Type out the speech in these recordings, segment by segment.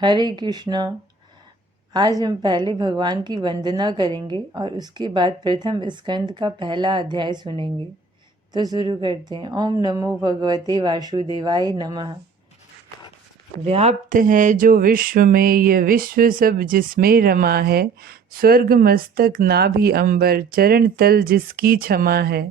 हरे कृष्णा। आज हम पहले भगवान की वंदना करेंगे और उसके बाद प्रथम स्कंद का पहला अध्याय सुनेंगे। तो शुरू करते हैं। ओम नमो भगवते वासुदेवाय नमः। व्याप्त है जो विश्व में यह विश्व सब जिसमें रमा है, स्वर्ग मस्तक नाभि अंबर चरण तल जिसकी क्षमा है।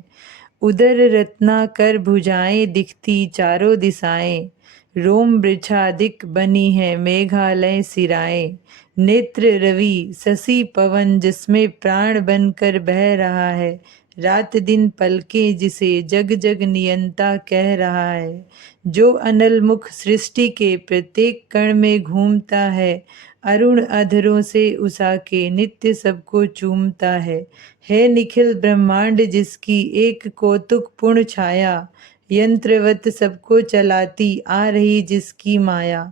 उदर रत्ना कर भुजाएं दिखती चारों दिशाएं, रोम वृक्षादिक बनी है मेघालय सिराएं। नेत्र रवि शशि पवन जिसमें प्राण बनकर बह रहा है, रात दिन पलके जिसे जग जग नियंता कह रहा है। जो अनल मुख सृष्टि के प्रत्येक कण में घूमता है, अरुण अधरों से उषा के नित्य सबको चूमता है निखिल ब्रह्मांड जिसकी एक कौतुक पूर्ण छाया, यंत्रवत सबको चलाती आ रही जिसकी माया।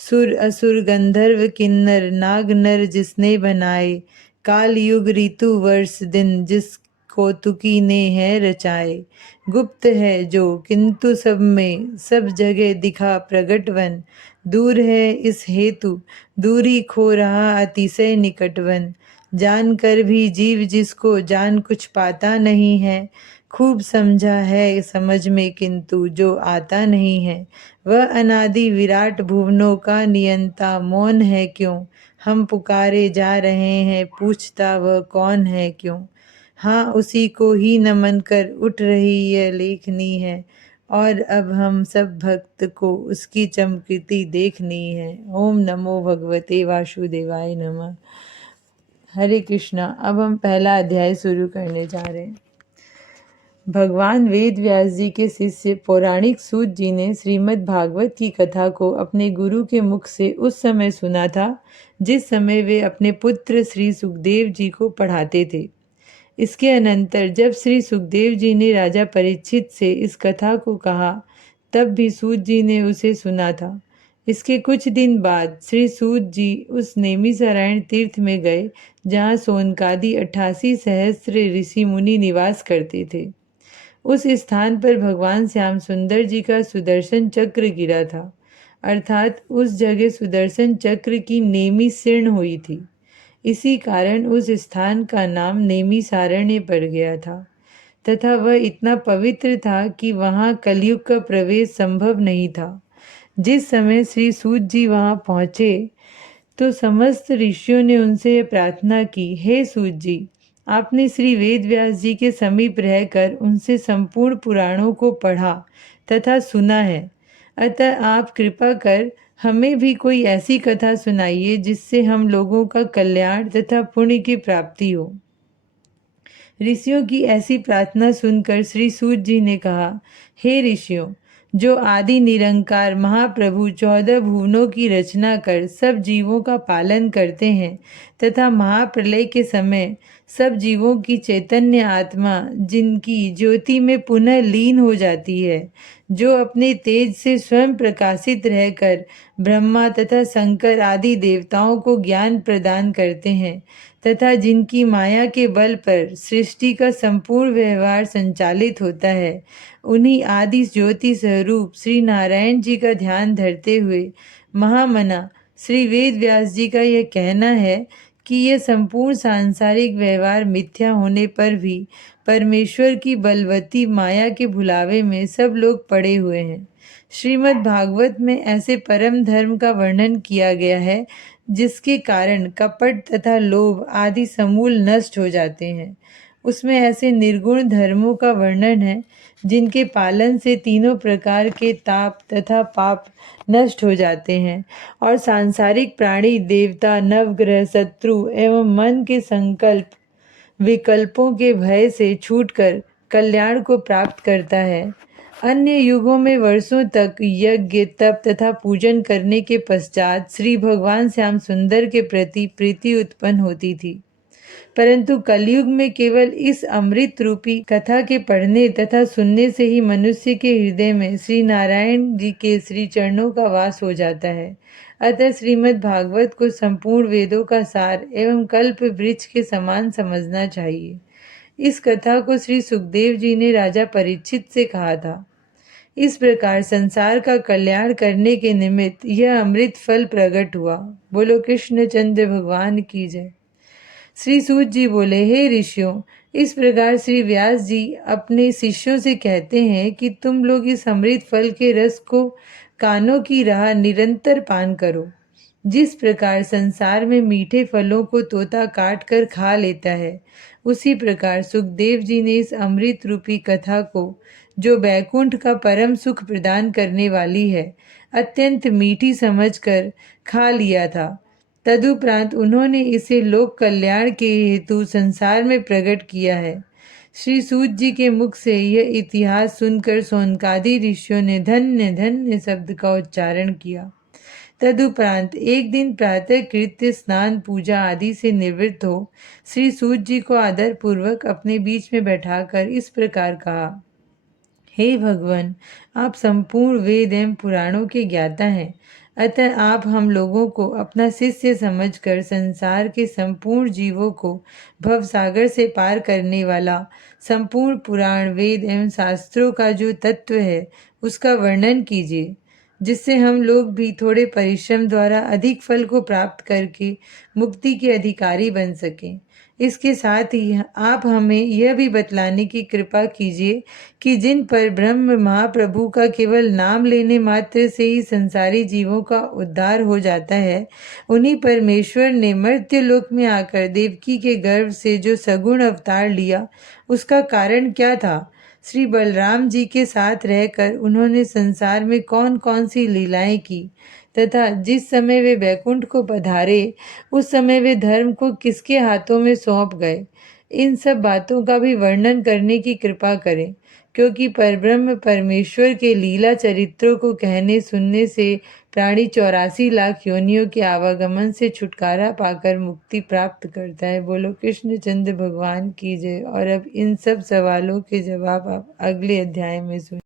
सुर असुर गंधर्व किन्नर नाग नर जिसने बनाए, काल युग ऋतु वर्ष दिन जिस कौतुकी ने है रचाए। गुप्त है जो किंतु सब में सब जगह दिखा प्रगटवन, दूर है इस हेतु दूरी खो रहा अतिशय निकटवन। जान कर भी जीव जिसको जान कुछ पाता नहीं है, खूब समझा है समझ में किंतु जो आता नहीं है। वह अनादि विराट भुवनों का नियंता मौन है क्यों, हम पुकारे जा रहे हैं पूछता वह कौन है क्यों। हाँ उसी को ही नमन कर उठ रही यह लेखनी है, और अब हम सब भक्त को उसकी चमकती देखनी है। ओम नमो भगवते वासुदेवाय नमः। हरे कृष्णा। अब हम पहला अध्याय शुरू करने जा रहे हैं। भगवान वेद व्यास जी के शिष्य पौराणिक सूत जी ने श्रीमद् भागवत की कथा को अपने गुरु के मुख से उस समय सुना था जिस समय वे अपने पुत्र श्री सुखदेव जी को पढ़ाते थे। इसके अनंतर जब श्री सुखदेव जी ने राजा परीक्षित से इस कथा को कहा, तब भी सूत जी ने उसे सुना था। इसके कुछ दिन बाद श्री सूत जी उस नेमिसारायण तीर्थ में गए जहाँ सोनकादि 88 सहस्त्र ऋषि मुनि निवास करते थे। उस स्थान पर भगवान श्याम सुंदर जी का सुदर्शन चक्र गिरा था, अर्थात उस जगह सुदर्शन चक्र की नेमी शीर्ण हुई थी। इसी कारण उस स्थान का नाम नेमिसारण्य पड़ गया था, तथा वह इतना पवित्र था कि वहाँ कलयुग का प्रवेश संभव नहीं था। जिस समय श्री सूत जी वहाँ पहुँचे तो समस्त ऋषियों ने उनसे प्रार्थना की, हे सूत जी, आपने श्री वेद व्यास जी के समीप रहकर उनसे संपूर्ण पुराणों को पढ़ा तथा सुना है, अतः आप कृपा कर हमें भी कोई ऐसी कथा सुनाइए जिससे हम लोगों का कल्याण तथा पुण्य की प्राप्ति हो। ऋषियों की ऐसी प्रार्थना सुनकर श्री सूत जी ने कहा, हे ऋषियों, जो आदि निरंकार महाप्रभु 14 भुवनों की रचना कर सब जीवों का पालन करते हैं तथा महाप्रलय के समय सब जीवों की चैतन्य आत्मा जिनकी ज्योति में पुनः लीन हो जाती है, जो अपने तेज से स्वयं प्रकाशित रहकर ब्रह्मा तथा शंकर आदि देवताओं को ज्ञान प्रदान करते हैं तथा जिनकी माया के बल पर सृष्टि का संपूर्ण व्यवहार संचालित होता है, उन्हीं आदि ज्योति स्वरूप श्री नारायण जी का ध्यान धरते हुए महामना श्री वेद व्यास जी का यह कहना है कि यह संपूर्ण सांसारिक व्यवहार मिथ्या होने पर भी परमेश्वर की बलवती माया के भुलावे में सब लोग पड़े हुए हैं। श्रीमद् भागवत में ऐसे परम धर्म का वर्णन किया गया है जिसके कारण कपट तथा लोभ आदि समूल नष्ट हो जाते हैं। उसमें ऐसे निर्गुण धर्मों का वर्णन है जिनके पालन से तीनों प्रकार के ताप तथा पाप नष्ट हो जाते हैं और सांसारिक प्राणी देवता नवग्रह शत्रु एवं मन के संकल्प विकल्पों के भय से छूटकर कल्याण को प्राप्त करता है। अन्य युगों में वर्षों तक यज्ञ तप तथा पूजन करने के पश्चात श्री भगवान श्याम सुंदर के प्रति प्रीति उत्पन्न होती थी, परंतु कलयुग में केवल इस अमृत रूपी कथा के पढ़ने तथा सुनने से ही मनुष्य के हृदय में श्री नारायण जी के श्री चरणों का वास हो जाता है। अतः श्रीमद् भागवत को संपूर्ण वेदों का सार एवं कल्प वृक्ष के समान समझना चाहिए। इस कथा को श्री सुखदेव जी ने राजा परीक्षित से कहा था। इस प्रकार संसार का कल्याण करने के निमित्त यह अमृत फल प्रकट हुआ। बोलो कृष्णचंद्र भगवान की जय। श्री सूत जी बोले, हे ऋषियों, इस प्रकार श्री व्यास जी अपने शिष्यों से कहते हैं कि तुम लोग इस अमृत फल के रस को कानों की राह निरंतर पान करो। जिस प्रकार संसार में मीठे फलों को तोता काट कर खा लेता है, उसी प्रकार सुखदेव जी ने इस अमृत रूपी कथा को, जो बैकुंठ का परम सुख प्रदान करने वाली है, अत्यंत मीठी समझकर खा लिया था। तदुपरांत उन्होंने इसे लोक कल्याण के हेतु संसार में प्रकट किया है। श्री सूत जी के मुख से यह इतिहास सुनकर सौनकादि ऋषियों ने धन्य धन्य शब्द का उच्चारण किया। तदुपरांत एक दिन प्रातः कृत्य स्नान पूजा आदि से निवृत्त हो श्री सूत जी को आदर पूर्वक अपने बीच में बैठाकर इस प्रकार कहा, हे भगवान, आप संपूर्ण वेद एवं पुराणों के ज्ञाता हैं, अतः आप हम लोगों को अपना शिष्य समझकर संसार के संपूर्ण जीवों को भवसागर से पार करने वाला संपूर्ण पुराण वेद एवं शास्त्रों का जो तत्व है उसका वर्णन कीजिए, जिससे हम लोग भी थोड़े परिश्रम द्वारा अधिक फल को प्राप्त करके मुक्ति के अधिकारी बन सकें। इसके साथ ही आप हमें यह भी बतलाने की कृपा कीजिए कि जिन पर ब्रह्म महाप्रभु का केवल नाम लेने मात्र से ही संसारी जीवों का उद्धार हो जाता है, उन्हीं परमेश्वर ने मर्त्य लोक में आकर देवकी के गर्भ से जो सगुण अवतार लिया, उसका कारण क्या था? श्री बलराम जी के साथ रहकर उन्होंने संसार में कौन कौन सी लीलाएं की तथा जिस समय वे बैकुंठ को पधारे उस समय वे धर्म को किसके हाथों में सौंप गए, इन सब बातों का भी वर्णन करने की कृपा करें, क्योंकि परब्रह्म परमेश्वर के लीला चरित्रों को कहने सुनने से प्राणी 84 लाख योनियों के आवागमन से छुटकारा पाकर मुक्ति प्राप्त करता है। बोलो कृष्णचंद्र भगवान की जय। और अब इन सब सवालों के जवाब आप अगले अध्याय में सुनिए।